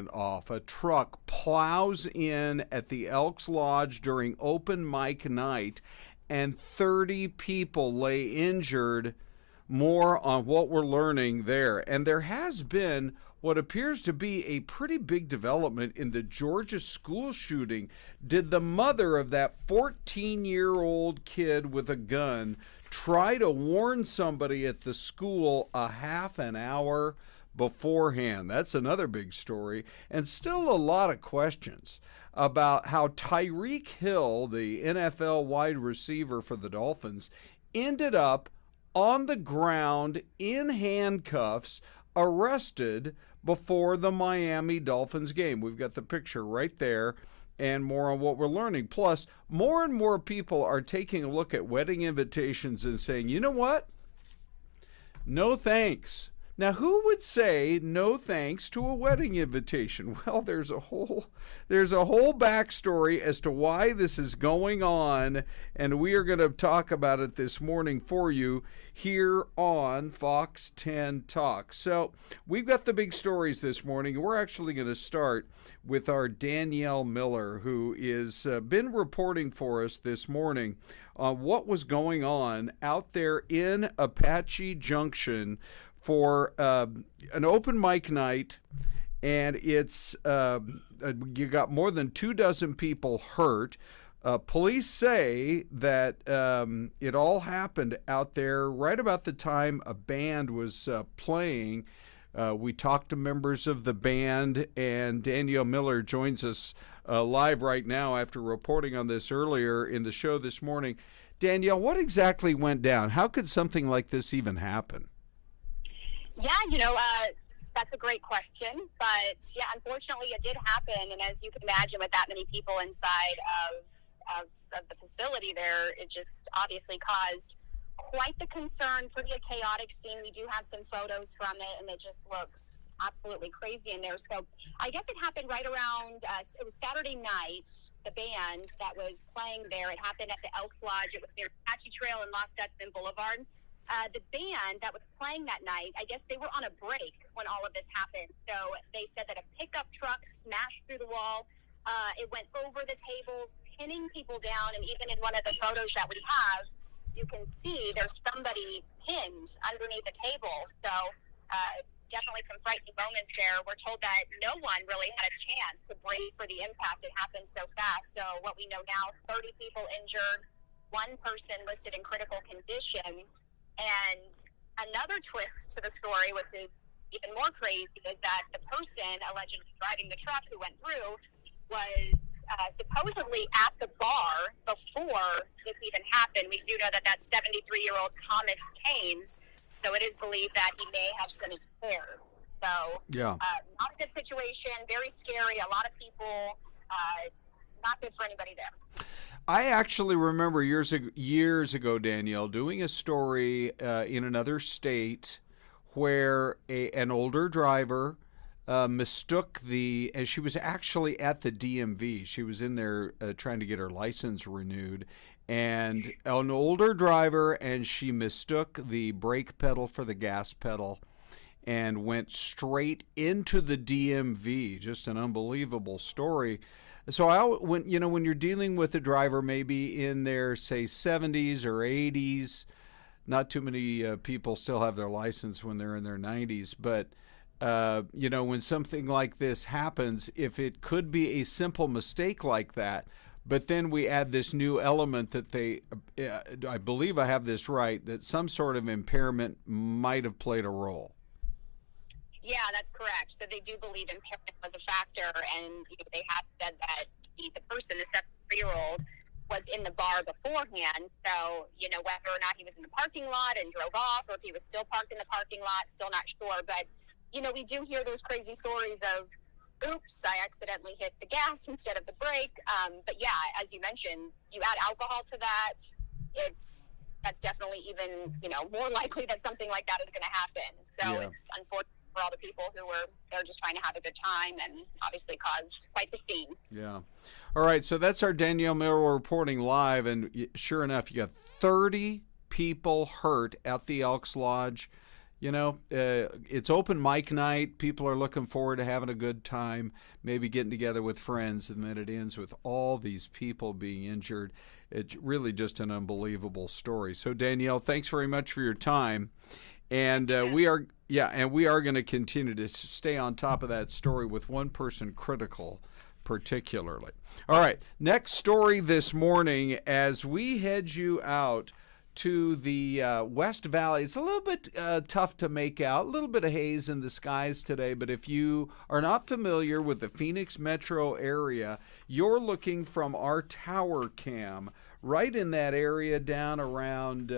went off. A truck plows in at the Elks Lodge during open mic night, and 30 people lay injured. More on what we're learning there. And there has been what appears to be a pretty big development in the Georgia school shooting. Did the mother of that 14-year-old kid with a gun try to warn somebody at the school a half an hour beforehand? That's another big story. And still a lot of questions about how Tyreek Hill, the NFL wide receiver for the Dolphins, ended up on the ground in handcuffs, arrested before the Miami Dolphins game. We've got the picture right there and more on what we're learning. Plus, more and more people are taking a look at wedding invitations and saying, you know what? No thanks. Now, who would say no thanks to a wedding invitation? Well, there's a whole backstory as to why this is going on, and we are going to talk about it this morning for you here on Fox 10 Talk. So we've got the big stories this morning. We're actually going to start with our Danielle Miller, who is been reporting for us this morning on what was going on out there in Apache Junction for an open mic night, and it's you got more than 24 people hurt. Police say that it all happened out there right about the time a band was playing. We talked to members of the band, and Danielle Miller joins us live right now after reporting on this earlier in the show this morning. Danielle, what exactly went down? How could something like this even happen? Yeah, that's a great question. But yeah, unfortunately, it did happen. And as you can imagine, with that many people inside of the facility there, it just obviously caused quite the concern, pretty a chaotic scene. We do have some photos from it, and it just looks absolutely crazy in there. So I guess it happened right around, it was Saturday night, the band that was playing there. It happened at the Elks Lodge. It was near Apache Trail and Lost Dutchman Boulevard. The band that was playing that night, I guess they were on a break when all of this happened. So they said that a pickup truck smashed through the wall. It went over the tables, pinning people down. And even in one of the photos that we have, you can see there's somebody pinned underneath the table. So definitely some frightening moments there. We're told that no one really had a chance to brace for the impact. It happened so fast. So what we know now, 30 people injured, one person listed in critical condition. And another twist to the story, which is even more crazy, is that the person allegedly driving the truck who went through was supposedly at the bar before this even happened. We do know that that's 73-year-old Thomas Keynes, so it is believed that he may have been impaired. So, yeah, not a good situation, very scary, a lot of people, not good for anybody there. I actually remember years ago, Danielle, doing a story in another state where an older driver mistook and she was actually at the DMV. She was in there trying to get her license renewed, and an older driver, and she mistook the brake pedal for the gas pedal and went straight into the DMV. Just an unbelievable story. So when you're dealing with a driver maybe in their, say, 70s or 80s, not too many people still have their license when they're in their 90s, but when something like this happens, if it could be a simple mistake like that, but then we add this new element that I believe I have this right, that some sort of impairment might have played a role. Yeah, that's correct. So they do believe impairment was a factor, and they have said that the person, the 73-year-old, was in the bar beforehand. So, whether or not he was in the parking lot and drove off, or if he was still parked in the parking lot, still not sure. But, we do hear those crazy stories of, oops, I accidentally hit the gas instead of the brake. But yeah, as you mentioned, you add alcohol to that, that's definitely even, more likely that something like that is going to happen. So yeah. It's unfortunate for all the people who were there just trying to have a good time, and obviously caused quite the scene. Yeah. All right, so that's our Danielle Miller reporting live, and sure enough, you got 30 people hurt at the Elks Lodge. It's open mic night. People are looking forward to having a good time, maybe getting together with friends, and then it ends with all these people being injured. It's really just an unbelievable story. So, Danielle, thanks very much for your time. And we are going to continue to stay on top of that story with one person critical particularly. All right, next story this morning as we head you out to the West Valley. It's a little bit tough to make out, a little bit of haze in the skies today, but if you are not familiar with the Phoenix metro area, you're looking from our tower cam right in that area down around,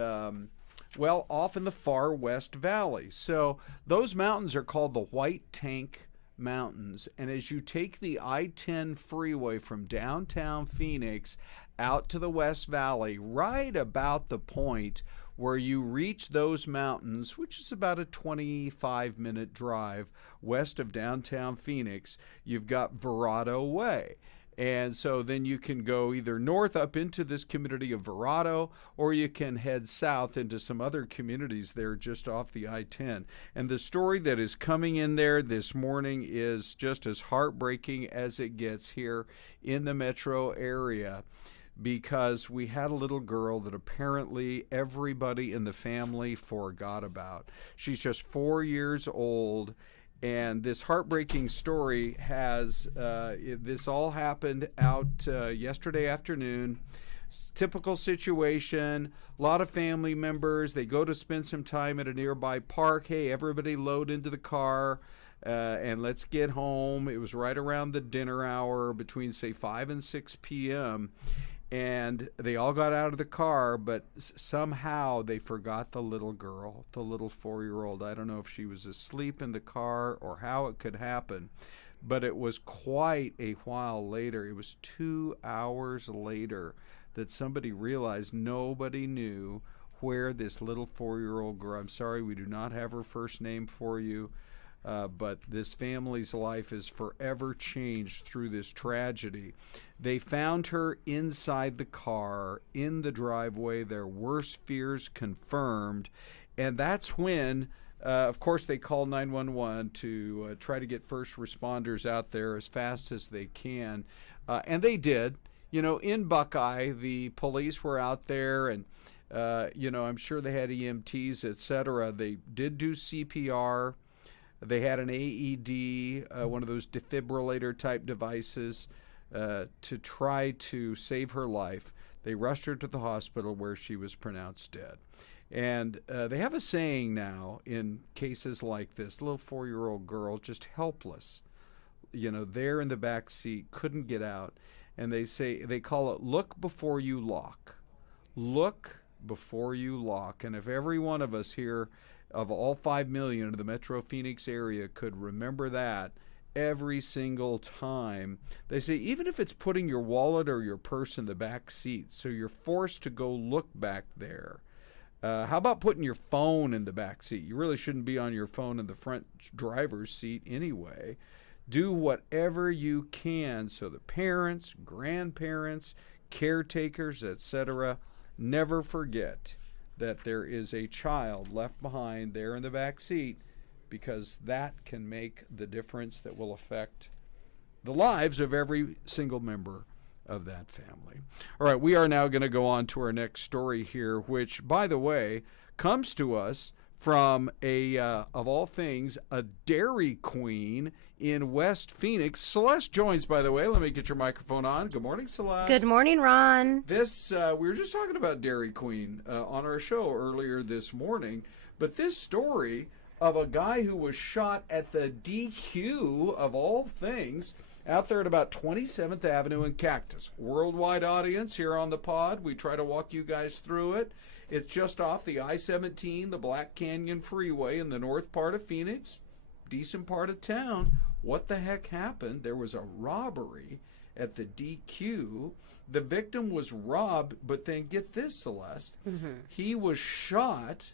off in the far West Valley. So those mountains are called the White Tank Mountains, and as you take the I-10 freeway from downtown Phoenix out to the West Valley, right about the point where you reach those mountains, which is about a 25-minute drive west of downtown Phoenix, you've got Verrado Way. And so then you can go either north up into this community of Verrado, or you can head south into some other communities there just off the I-10. And the story that is coming in there this morning is just as heartbreaking as it gets here in the metro area, because we had a little girl that apparently everybody in the family forgot about. She's just 4 years old. And this heartbreaking story has, this all happened out yesterday afternoon. Typical situation, a lot of family members, they go to spend some time at a nearby park. Hey, everybody load into the car and let's get home. It was right around the dinner hour between, say, 5 and 6 p.m., and they all got out of the car, but somehow they forgot the little girl, the little 4-year-old. I don't know if she was asleep in the car or how it could happen, but it was quite a while later. It was 2 hours later that somebody realized nobody knew where this little 4-year-old girl, I'm sorry, we do not have her first name for you, but this family's life is forever changed through this tragedy. They found her inside the car, in the driveway, their worst fears confirmed, and that's when, of course, they called 911 to try to get first responders out there as fast as they can, and they did. In Buckeye, the police were out there, and, I'm sure they had EMTs, etc. They did do CPR. They had an AED, one of those defibrillator-type devices, to try to save her life. They rushed her to the hospital where she was pronounced dead. And they have a saying now in cases like this, little 4-year-old girl, just helpless, there in the back seat, couldn't get out. And they call it look before you lock. Look before you lock. And if every one of us here, of all 5 million in the Metro Phoenix area, could remember that every single time. They say even if it's putting your wallet or your purse in the back seat, so you're forced to go look back there. How about putting your phone in the back seat? You really shouldn't be on your phone in the front driver's seat anyway. Do whatever you can so the parents, grandparents, caretakers, etc., never forget that there is a child left behind there in the back seat, because that can make the difference that will affect the lives of every single member of that family. All right, we are now going to go on to our next story here, which, by the way, comes to us from of all things, a Dairy Queen in West Phoenix. Celeste joins, by the way. Let me get your microphone on. Good morning, Celeste. Good morning, Ron. We were just talking about Dairy Queen on our show earlier this morning, but this story of a guy who was shot at the DQ, of all things, out there at about 27th Avenue and Cactus. Worldwide audience here on the pod. We try to walk you guys through it. It's just off the I-17, the Black Canyon Freeway in the north part of Phoenix. Decent part of town. What the heck happened? There was a robbery at the DQ. The victim was robbed, but then get this, Celeste. He was shot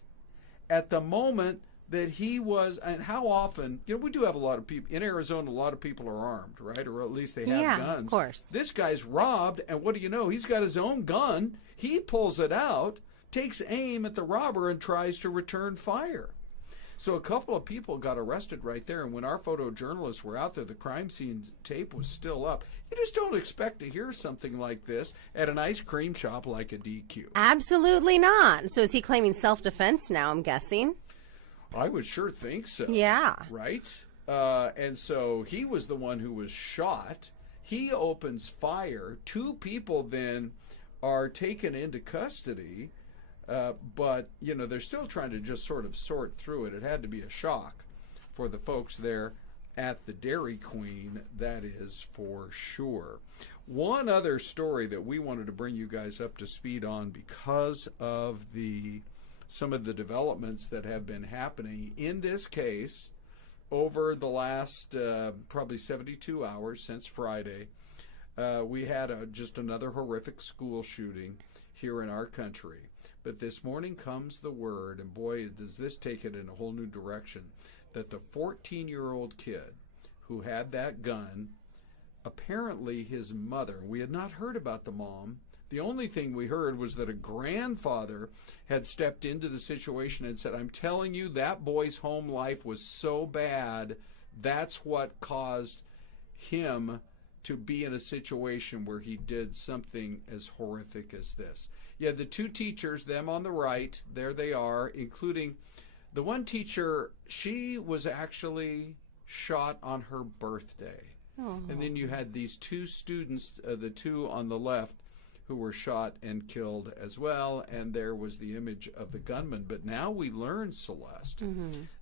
at the moment that he was, and how often, we do have a lot of people, in Arizona, a lot of people are armed, right? Or at least they have guns. Of course. This guy's robbed, and what do you know? He's got his own gun. He pulls it out, takes aim at the robber, and tries to return fire. So a couple of people got arrested right there, and when our photojournalists were out there, the crime scene tape was still up. You just don't expect to hear something like this at an ice cream shop like a DQ. Absolutely not. So is he claiming self-defense now, I'm guessing? I would sure think so. Yeah. Right? And so he was the one who was shot. He opens fire. 2 people then are taken into custody. But, you know, they're still trying to just sort of sort through it. It had to be a shock for the folks there at the Dairy Queen, that is for sure. One other story that we wanted to bring you guys up to speed on because of some of the developments that have been happening in this case over the last probably 72 hours since Friday. We had just another horrific school shooting here in our country. But this morning comes the word, and boy, does this take it in a whole new direction, that the 14-year-old kid who had that gun, apparently his mother, we had not heard about the mom. The only thing we heard was that a grandfather had stepped into the situation and said, I'm telling you, that boy's home life was so bad, that's what caused him to be in a situation where he did something as horrific as this. Yeah, the 2 teachers, them on the right, there they are, including the one teacher, she was actually shot on her birthday. Oh. And then you had these 2 students, the 2 on the left, who were shot and killed as well, and there was the image of the gunman. But now we learned, Celeste,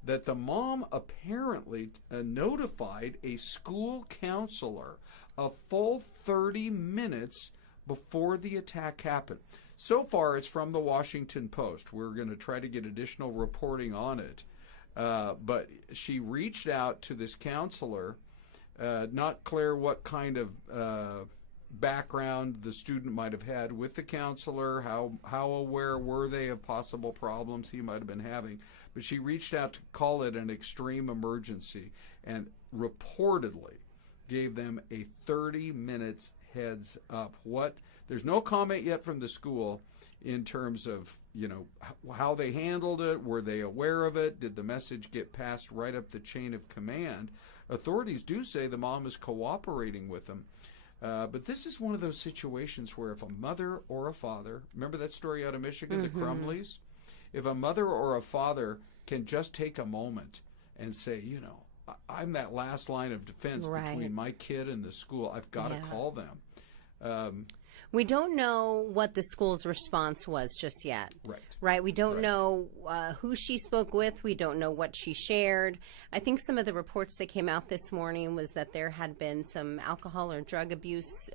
that the mom apparently notified a school counselor a full 30 minutes before the attack happened. So far, it's from the Washington Post. We're going to try to get additional reporting on it. But she reached out to this counselor, not clear what kind of background the student might have had with the counselor, how aware were they of possible problems he might have been having. But she reached out to call it an extreme emergency and reportedly gave them a 30 minutes heads up. There's no comment yet from the school in terms of, you know, how they handled it. Were they aware of it? Did the message get passed right up the chain of command? Authorities do say the mom is cooperating with them. But this is one of those situations where if a mother or a father, remember that story out of Michigan, the Crumleys? If a mother or a father can just take a moment and say, you know, I'm that last line of defense between my kid and the school, I've got to call them. We don't know what the school's response was just yet. Right. We don't know who she spoke with. We don't know what she shared. I think some of the reports that came out this morning was that there had been some alcohol or drug abuse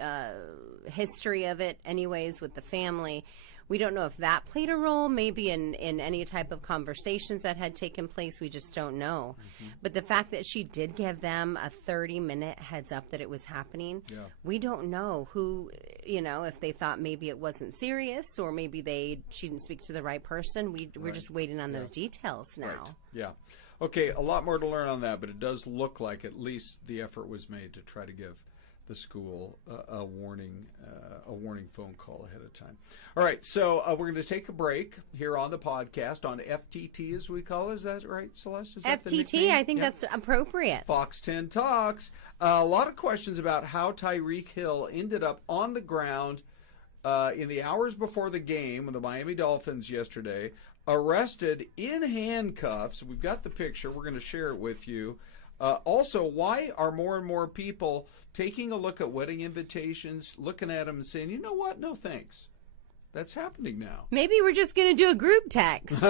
history of it anyways with the family. We don't know if that played a role, maybe in any type of conversations that had taken place. We just don't know. But the fact that she did give them a 30-minute heads up that it was happening, we don't know who, you know, if they thought maybe it wasn't serious or maybe she didn't speak to the right person. We're just waiting on those details now. Yeah. Okay, a lot more to learn on that, but it does look like at least the effort was made to try to give the school a warning phone call ahead of time. All right, so we're going to take a break here on the podcast on FTT, as we call it. Is that right, Celeste? Is that FTT, I think that's appropriate. Fox 10 Talks. A lot of questions about how Tyreek Hill ended up on the ground in the hours before the game of the Miami Dolphins yesterday, arrested in handcuffs. We've got the picture. We're going to share it with you. Also, why are more and more people taking a look at wedding invitations, looking at them and saying, you know what, no thanks. That's happening now. Maybe we're just going to do a group text.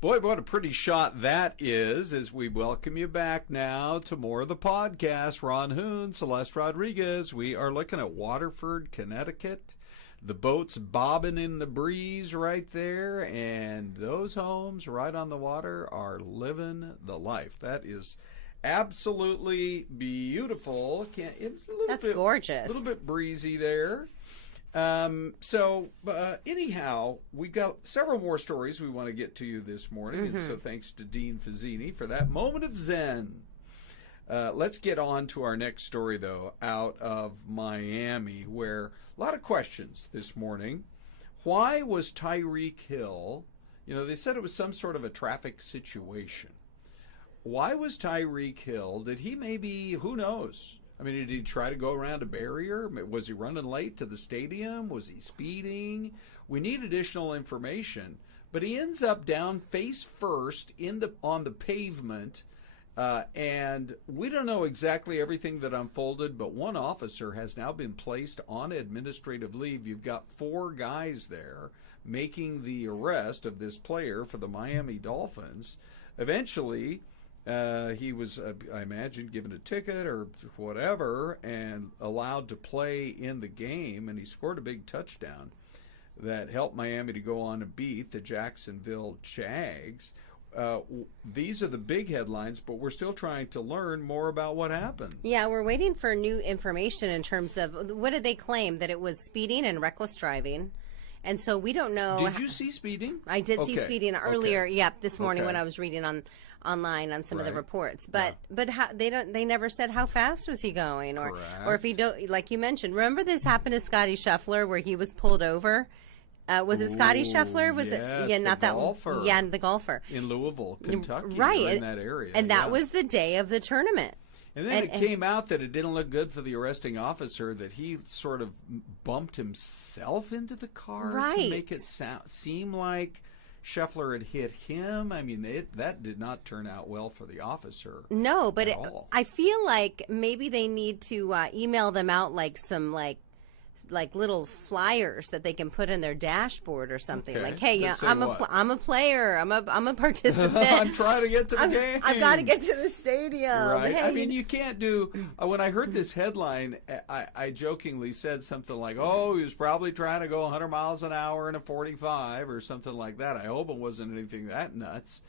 Boy, what a pretty shot that is, as we welcome you back now to more of the podcast. Ron Hoon, Syleste Rodriguez. We are looking at Waterford, Connecticut. The boat's bobbing in the breeze right there, and those homes right on the water are living the life. That is absolutely beautiful. That's gorgeous. A little bit breezy there. Anyhow, we've got several more stories we want to get to you this morning, and so thanks to Dean Fazzini for that moment of zen. Let's get on to our next story, though, out of Miami, where a lot of questions this morning. Why was Tyreek Hill, they said it was some sort of a traffic situation. Why was Tyreek Hill, did he maybe, who knows? I mean, did he try to go around a barrier? Was he running late to the stadium? Was he speeding? We need additional information. But he ends up down face first on the pavement, and we don't know exactly everything that unfolded, but one officer has now been placed on administrative leave. You've got 4 guys there making the arrest of this player for the Miami Dolphins. Eventually, he was, I imagine, given a ticket or whatever and allowed to play in the game, and he scored a big touchdown that helped Miami to go on to beat the Jacksonville Jags. These are the big headlines, but we're still trying to learn more about what happened. Yeah, we're waiting for new information in terms of what did they claim, that it was speeding and reckless driving. And so we don't know. Did you see speeding? I did see speeding earlier. Okay. Yep, this morning when I was reading online on some of the reports, but they never said how fast was he going, or if he don't, like you mentioned. Remember this happened to Scotty Scheffler where he was pulled over. Was it Scotty Scheffler? Was it? Yeah, not that golfer. Yeah, the golfer in Louisville, Kentucky, right in that area, and that was the day of the tournament. And then it came out that it didn't look good for the arresting officer, that he sort of bumped himself into the car to make it seem like Scheffler had hit him. I mean, that did not turn out well for the officer. No, but I feel like maybe they need to email them out like some like little flyers that they can put in their dashboard or something. Okay. Like, hey, I'm a player. I'm a participant. I'm trying to get to the game. I've got to get to the stadium. Right. Hey. I mean, you can't do. When I heard this headline, I jokingly said something like, "Oh, he was probably trying to go 100 miles an hour in a 45 or something like that." I hope it wasn't anything that nuts.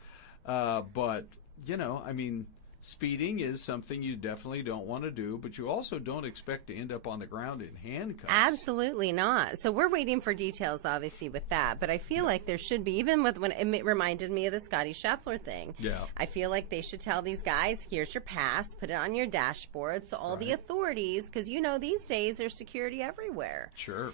But I mean, speeding is something you definitely don't want to do, but you also don't expect to end up on the ground in handcuffs. Absolutely not. So we're waiting for details, obviously, with that. But I feel like there should be, even with when it reminded me of the Scotty Scheffler thing. Yeah. I feel like they should tell these guys, here's your pass, put it on your dashboard, so all the authorities, because these days there's security everywhere. Sure.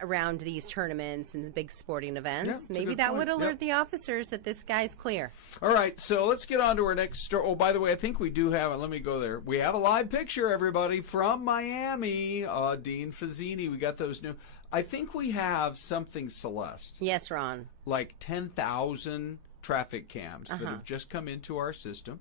Around these tournaments and big sporting events. Yeah, maybe that would alert the officers that this guy's clear. All right, so let's get on to our next story. Oh, by the way, I think we do have it. Let me go there. We have a live picture, everybody, from Miami. Dean Fazzini, we got those new. I think we have something, Celeste. Yes, Ron. Like 10,000 traffic cams that have just come into our system.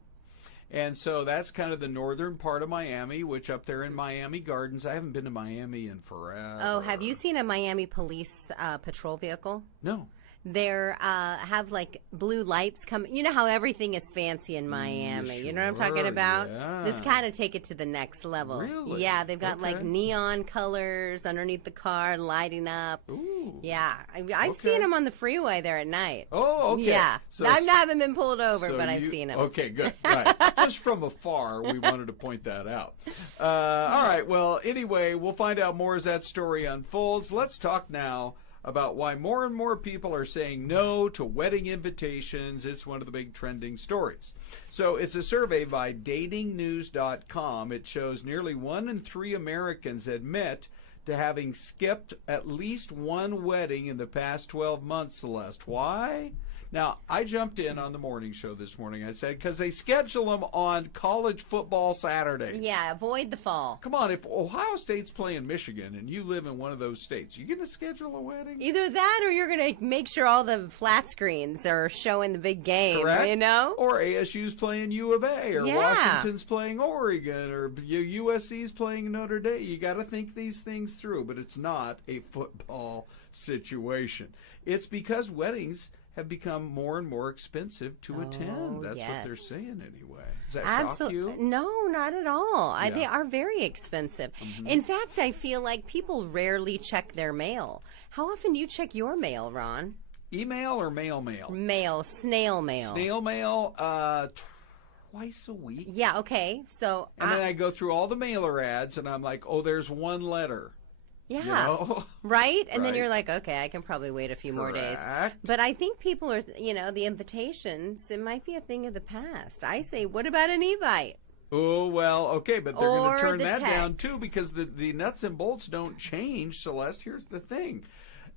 And so that's kind of the northern part of Miami, which up there in Miami Gardens. I haven't been to Miami in forever. Oh, have you seen a Miami police patrol vehicle? No. They're have like blue lights come. You know how everything is fancy in Miami. You know what I'm talking about? Yeah. Let's kind of take it to the next level. Really? Yeah, they've got like neon colors underneath the car lighting up. Ooh. Yeah, I've seen them on the freeway there at night. Oh, okay. Yeah, So I haven't been pulled over, but I've seen them. Okay, good. Right. Just from afar, we wanted to point that out. All right. Well, anyway, we'll find out more as that story unfolds. Let's talk now about why more and more people are saying no to wedding invitations. It's one of the big trending stories. So it's a survey by datingnews.com. It shows nearly 1 in 3 Americans admit to having skipped at least one wedding in the past 12 months, Celeste. Why? Now, I jumped in on the morning show this morning. I said, because they schedule them on college football Saturdays. Yeah, avoid the fall. Come on, if Ohio State's playing Michigan and you live in one of those states, you going to schedule a wedding? Either that or you're going to make sure all the flat screens are showing the big game, Correct. Or ASU's playing U of A, or Washington's playing Oregon, or USC's playing Notre Dame. You got to think these things through, but it's not a football situation. It's because weddings have become more and more expensive to attend. That's what they're saying anyway. Does that shock you? No, not at all. They are very expensive. In fact, I feel like people rarely check their mail. How often do you check your mail, Ron? Email or mail? Mail, snail mail. Snail mail, twice a week. Yeah, okay. So and then I go through all the mailer ads, and I'm like, oh, there's one letter. Yeah. You know? Right? And then you're like, okay, I can probably wait a few more days. Correct. But I think people are, the invitations, it might be a thing of the past. I say, what about an Evite? Oh, well, okay, but they're going to turn that text. down, too, because the nuts and bolts don't change, Celeste. Here's the thing.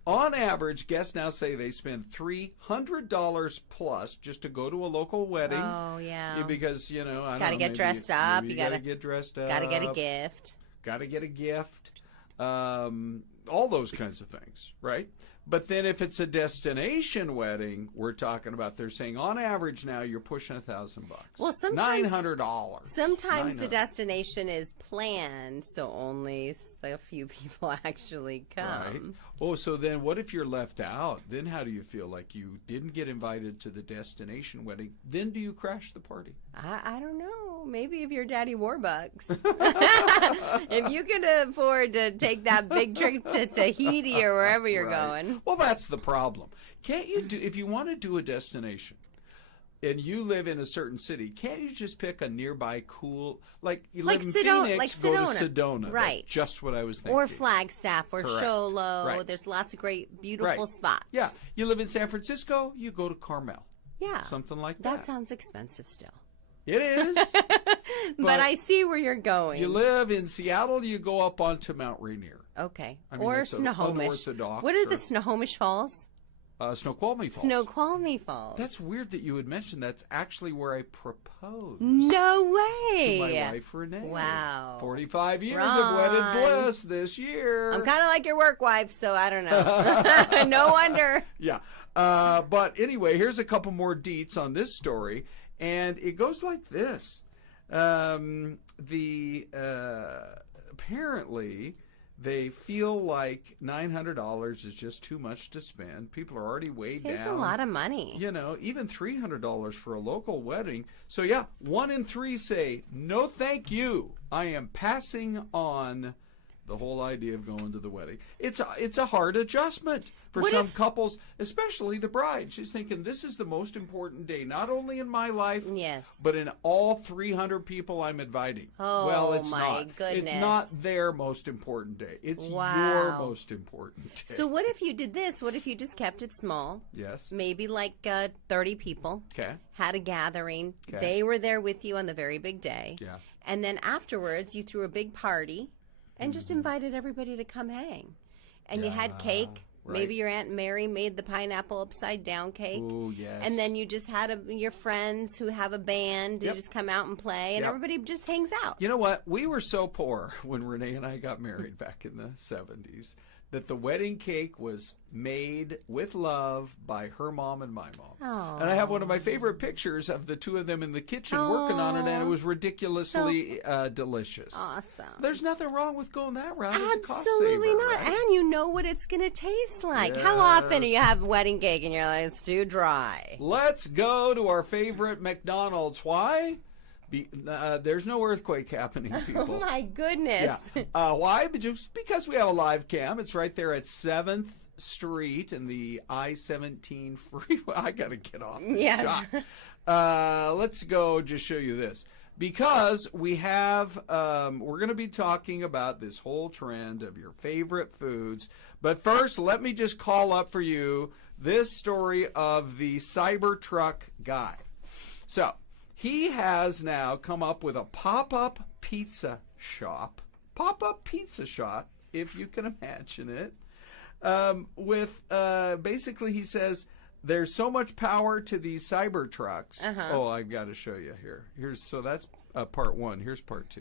On average, guests now say they spend $300 plus just to go to a local wedding. Oh, yeah. Because, I don't know. Got to get dressed up. You got to get dressed up. Got to get a gift. Got to get a gift. All those kinds of things, right? But then if it's a destination wedding, we're talking about, they're saying on average now you're pushing $1,000. Well, sometimes $900. Sometimes the destination is planned, so only a few people actually come. Right. Oh, so then what if you're left out? Then how do you feel? Like you didn't get invited to the destination wedding? Then do you crash the party? I don't know. Maybe if you're Daddy Warbucks. If you can afford to take that big trip to Tahiti or wherever you're going. Well, that's the problem. Can't you do, if you want to do a destination and you live in a certain city, can't you just pick a nearby cool, like you live in Phoenix, go to Sedona. Right. That's just what I was thinking. Or Flagstaff or Correct. Show Low. Right. There's lots of great, beautiful Right. spots. Yeah. You live in San Francisco, you go to Carmel. Yeah. Something like That sounds expensive still. It is. But I see where you're going. You live in Seattle, you go up onto Mount Rainier. Okay. I mean, or that's Snohomish. unorthodox, What are or- the Snohomish Falls? Snoqualmie Falls. Snoqualmie Falls. That's weird that you would mention that's actually where I proposed. No way. To my wife, Renee. Wow. 45 years of wedded bliss this year. I'm kind of like your work wife, so I don't know. No wonder. Yeah. But anyway, here's a couple more deets on this story, and it goes like this. Apparently, they feel like $900 is just too much to spend. People are already way down. It's a lot of money. Even $300 for a local wedding. So, yeah, 1 in 3 say, no thank you. I am passing on the whole idea of going to the wedding. It's a hard adjustment for some couples, especially the bride. She's thinking, this is the most important day, not only in my life, yes, but in all 300 people I'm inviting. Oh, well, it's my not. goodness. It's not their most important day. It's Wow. your most important day. So what if you did this? What if you just kept it small? Yes. Maybe like 30 people. Okay. Had a gathering. Okay. They were there with you on the very big day. Yeah. And then afterwards, you threw a big party and just invited everybody to come hang. And you had cake. Right. Maybe your Aunt Mary made the pineapple upside down cake. Oh, yes. And then you just had your friends who have a band. You just come out and play, and everybody just hangs out. You know what? We were so poor when Renee and I got married back in the 70s that the wedding cake was made with love by her mom and my mom. Aww. And I have one of my favorite pictures of the two of them in the kitchen working on it, and it was ridiculously delicious. Awesome. There's nothing wrong with going that route. It's a cost Absolutely saver, not. right? And you know what it's going to taste like. How often do you have wedding cake and you're like, it's too dry? Let's go to our favorite McDonald's. Why? There's no earthquake happening, people. Oh, my goodness. Yeah. Why? Just because we have a live cam. It's right there at 7th Street and the I-17 freeway. I got to get off this shot. Let's go just show you this. Because we have, we're going to be talking about this whole trend of your favorite foods. But first, let me just call up for you this story of the Cybertruck guy. So, he has now come up with a pop-up pizza shop. Pop-up pizza shop, if you can imagine it. Basically, he says, there's so much power to these Cybertrucks. Oh, I've got to show you here. So that's part 1. Here's part 2.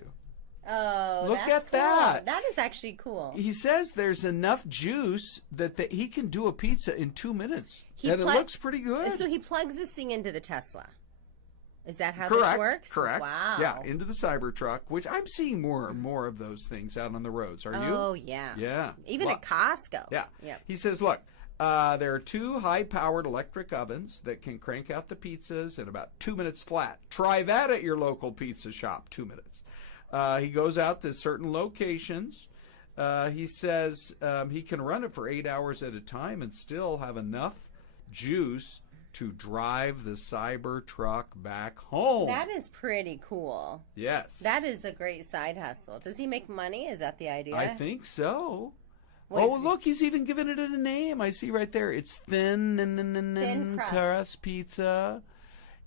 Oh, look that's at cool. that. That is actually cool. He says there's enough juice that he can do a pizza in 2 minutes. And it looks pretty good. So he plugs this thing into the Tesla. Is that how Correct, this works? Correct. Wow. Yeah, into the Cybertruck, which I'm seeing more and more of those things out on the roads. Are you? Oh, yeah. Yeah. Even at Costco. Yeah. Yep. He says, look, There are 2 high-powered electric ovens that can crank out the pizzas in about 2 minutes flat. Try that at your local pizza shop, 2 minutes. He goes out to certain locations. He says he can run it for 8 hours at a time and still have enough juice to drive the cyber truck back home. That is pretty cool. Yes. That is a great side hustle. Does he make money? Is that the idea? I think so. What Look, he's even given it a name. I see right there. It's thin crust pizza.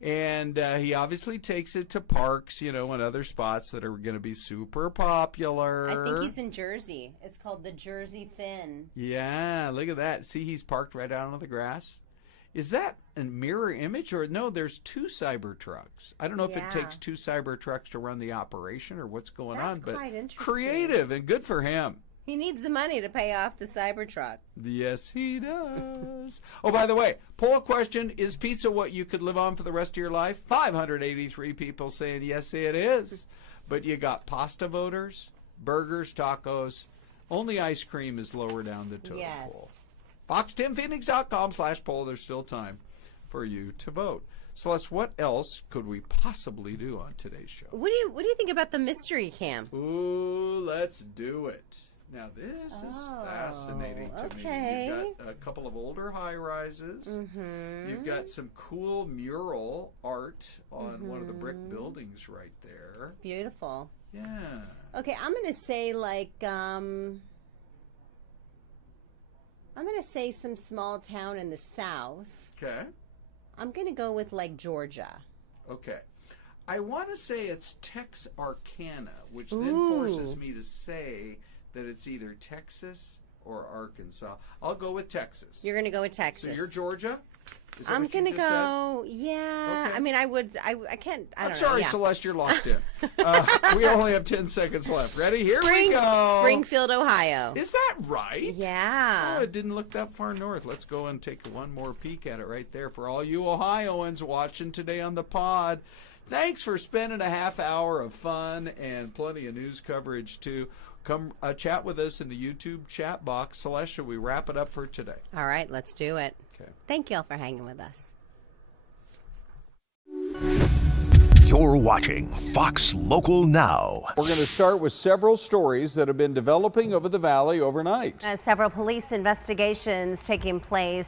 And he obviously takes it to parks, and other spots that are going to be super popular. I think he's in Jersey. It's called the Jersey Thin. Yeah, look at that. See, he's parked right out on the grass. Is that a mirror image? Or no, there's 2 cyber trucks. I don't know if it takes 2 cyber trucks to run the operation or what's going on. But quite interesting. Creative and good for him. He needs the money to pay off the Cybertruck. Yes, he does. Oh, by the way, poll question, is pizza what you could live on for the rest of your life? 583 people saying yes, it is. But you got pasta voters, burgers, tacos. Only ice cream is lower down the totem pole. FoxTimPhoenix.com/poll. There's still time for you to vote. Celeste, what else could we possibly do on today's show? What do you think about the mystery camp? Ooh, let's do it. Now, this is fascinating to me. You've got a couple of older high-rises. Mm-hmm. You've got some cool mural art on one of the brick buildings right there. Beautiful. Yeah. Okay, I'm going to say I'm going to say some small town in the south. Okay. I'm going to go with Georgia. Okay. I want to say it's Texarkana, which then forces me to say that it's either Texas or Arkansas. I'll go with Texas. You're going to go with Texas. So you're Georgia? I'm going to go, yeah. Okay. I mean, I can't, I'm sorry, Celeste, you're locked in. We only have 10 seconds left. Ready? Here we go. Springfield, Ohio. Is that right? Yeah. Oh, it didn't look that far north. Let's go and take one more peek at it right there for all you Ohioans watching today on the pod. Thanks for spending a half hour of fun and plenty of news coverage, too. Come chat with us in the YouTube chat box. Celeste, should we wrap it up for today? All right, let's do it. Okay. Thank you all for hanging with us. You're watching Fox Local Now. We're going to start with several stories that have been developing over the valley overnight. Several police investigations taking place